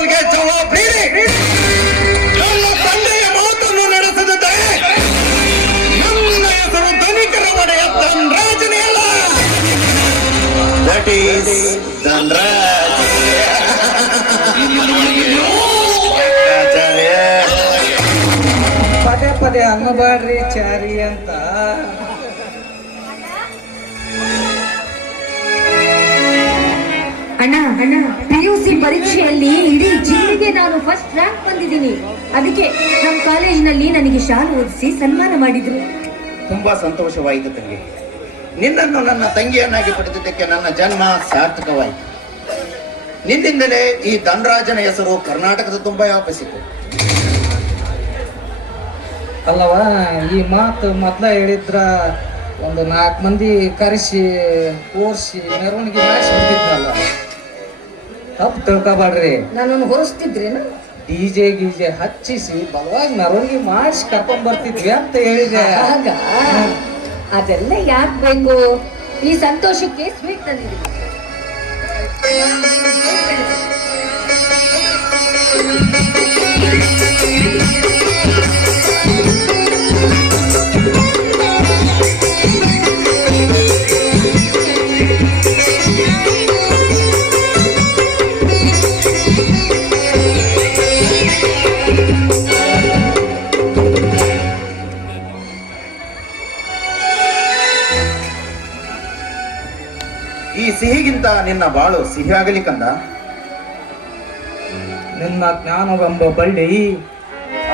ಸವಾಲ್ಗೆ ಜವಾಬ್ ನೀಡಿ ನನ್ನ ತಂದೆಯ ಮಾತನ್ನು ನಡೆಸದಿದ್ದರೆ ನನ್ನ ಹೆಸರು ಧನಿಕರ ಒಡೆಯ ಧನರಾಜನೇ ಅಲ್ಲ. That is Dhanraj. ಪದೇ ಪದೇ ಅನ್ನಬಾಡ್ರಿ ಚಾರಿ ಅಂತ. ಅಣ್ಣ PUC ಪರೀಕ್ಷೆಯಲ್ಲಿ ಇಡೀ ಜಿಲ್ಲೆಗೆ ನಾನು ಫಸ್ಟ್ ರ್ಯಾಂಕ್ ಬಂದಿದ್ದೀನಿ. ಅದಕ್ಕೆ ನಮ್ಮ ಕಾಲೇಜಿನಲ್ಲಿ ನನಗೆ ಶಾಲು ಓದಿಸಿ ಸನ್ಮಾನ ಮಾಡಿದ್ರು. ತುಂಬಾ ಸಂತೋಷವಾಯಿತು ತಂಗಿ. ನಿನ್ನನ್ನು ನನ್ನ ತಂಗಿಯನ್ನಾಗಿ ಪಡೆದಿದ್ದಕ್ಕೆ ನನ್ನ ಜನ್ಮ ಸಾರ್ಥಕವಾಯಿತು. ನಿನ್ನಿಂದಲೇ ಈ ಧನರಾಜನ ಹೆಸರು ಕರ್ನಾಟಕದ ತುಂಬ ವ್ಯಾಪಿಸಿತು. ಅಲ್ಲವ, ಈ ಮಾತು ಮೊದ್ಲ ಹೇಳಿದ್ರ ಒಂದು 4 ಮಂದಿ ಕರೆಸಿ ಓರ್ಸಿ ಮೆರವಣಿಗೆ ಮಾಡಿಸಿ ಬಿಡ್ತಿದ್ನಲ್ಲ. ತಪ್ಪು ತಿಳ್ಕೊಬಾಡ್ರಿ. ನಾನೊಂದು ಹೊರಸ್ತಿದ್ರೇನು? DJ ಗೀಜೆ ಹಚ್ಚಿಸಿ ಬಲವಾಗಿ ಮೆರವಣಿಗೆ ಮಾಡಿಸಿ ಕರ್ಕೊಂಡ್ ಬರ್ತಿದ್ವಿ ಅಂತ ಹೇಳಿದೆ. ಆಗ ಅದೆಲ್ಲ ಯಾಕೆ ಬೇಕು? ಈ ಸಂತೋಷಕ್ಕೆ ಸ್ವೀಟ್ ತಂದಿದ್ದೀನಿ. ಈ ಸಿಹಿಗಿಂತ ನಿನ್ನ ಬಾಳು ಸಿಹಿಯಾಗಲಿ ಕಂದ. ನಿಮ್ಮ ಜ್ಞಾನವೆಂಬ ಬಳ್ಳಿ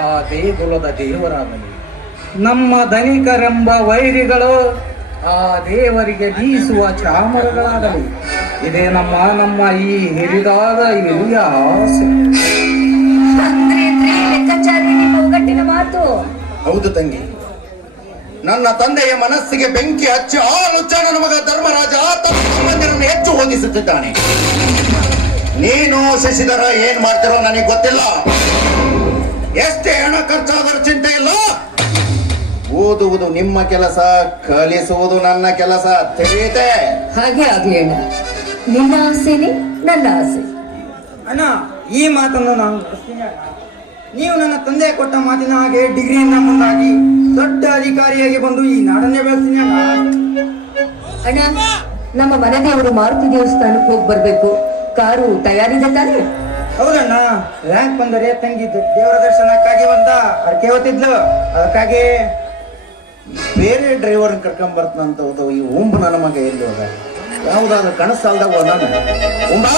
ಆ ದೇಗುಲದ ದೇವರಾಗಲಿ. ನಮ್ಮ ಧನಿಕರೆಂಬ ವೈರಿಗಳು ಆ ದೇವರಿಗೆ ಬೀಸುವ ಚಾಮರಗಳಾಗಲಿ. ಇದೇ ನಮ್ಮ ಈ ಹಿರಿದಾದ ಹಿರಿಯ ಆಸೆ. ಲೆಕ್ಕಾಚಾರಿ ನಿಮ್ಮ ಒಗ್ಗಟ್ಟಿನ ಮಾತು. ಹೌದು ತಂಗಿ, ನನ್ನ ತಂದೆಯ ಮನಸ್ಸಿಗೆ ಬೆಂಕಿ ಹಚ್ಚಿ ಆ ಲುಚ್ಚನ ಮಗ ಧರ್ಮರಾಜ ತಮ್ಮಂದಿರನ್ನು ಹೆಚ್ಚು ಓದಿಸುತ್ತಿದ್ದಾನೆ. ನೀನು ಶಶಿಧರ ಏನ್ ಮಾಡ್ತಿರೋ ನನಗೆ ಗೊತ್ತಿಲ್ಲ. ಎಷ್ಟೇ ಹಣ ಖರ್ಚಾದರೂ ಚಿಂತೆ ಇಲ್ಲ. ಓದುವುದು ನಿಮ್ಮ ಕೆಲಸ, ಕಲಿಸುವುದು ನನ್ನ ಕೆಲಸ. ತಿಳಿಯುತ್ತೆ? ಹಾಗೆ ಆಗ್ಲಿ ಅಣ್ಣ. ನಿನ್ನ ಆಸೆನೆ ನನ್ನ ಆಸೆ. ಅಣ್ಣ, ಈ ಮಾತನ್ನು ನಾನು ಗೊತ್ತಿಲ್ಲ. ನೀವು ನನ್ನ ತಂದೆ ಕೊಟ್ಟ ಮಾತಿನ ಹಾಗೆ ಡಿಗ್ರಿಯಿಂದ ಮುಂದಾಗಿ ದೊಡ್ಡ ಅಧಿಕಾರಿಯಾಗಿ ಬಂದು ಈ ನಾಡನ್ನೇ ಬೆಳೆಸ್ತೀನಿ ಅಣ್ಣ. ಅಣ್ಣ, ನಮ್ಮ ಮನೆ ದೇವರು ಮಾರುತಿ ದೇವಸ್ಥಾನಕ್ಕೆ ಹೋಗಿ ಬರ್ಬೇಕು. ಕಾರು ತಯಾರಿದೆ ತಾನೆ? ಹೌದಣ್ಣ, ರ್ಯಾಂಕ್ ಬಂದರೆ ತಂಗಿ ದೇವರ ದರ್ಶನಕ್ಕಾಗಿ ಬಂದ ಅರ್ಕೆ ಹೊತ್ತಿದ್ಲು. ಅದಕ್ಕಾಗಿ ಬೇರೆ ಡ್ರೈವರ್ ಕರ್ಕೊಂಡ್ ಬರ್ತನಂತ ಈ ಉಂಬು ನನ್ನ ಮಗ ಎಲ್ಲಿ ಹೋದ? ಯಾವುದಾದ್ರು ಕನಸಲ್ದಾಗ ಹೋದ? ಉಂಬಾ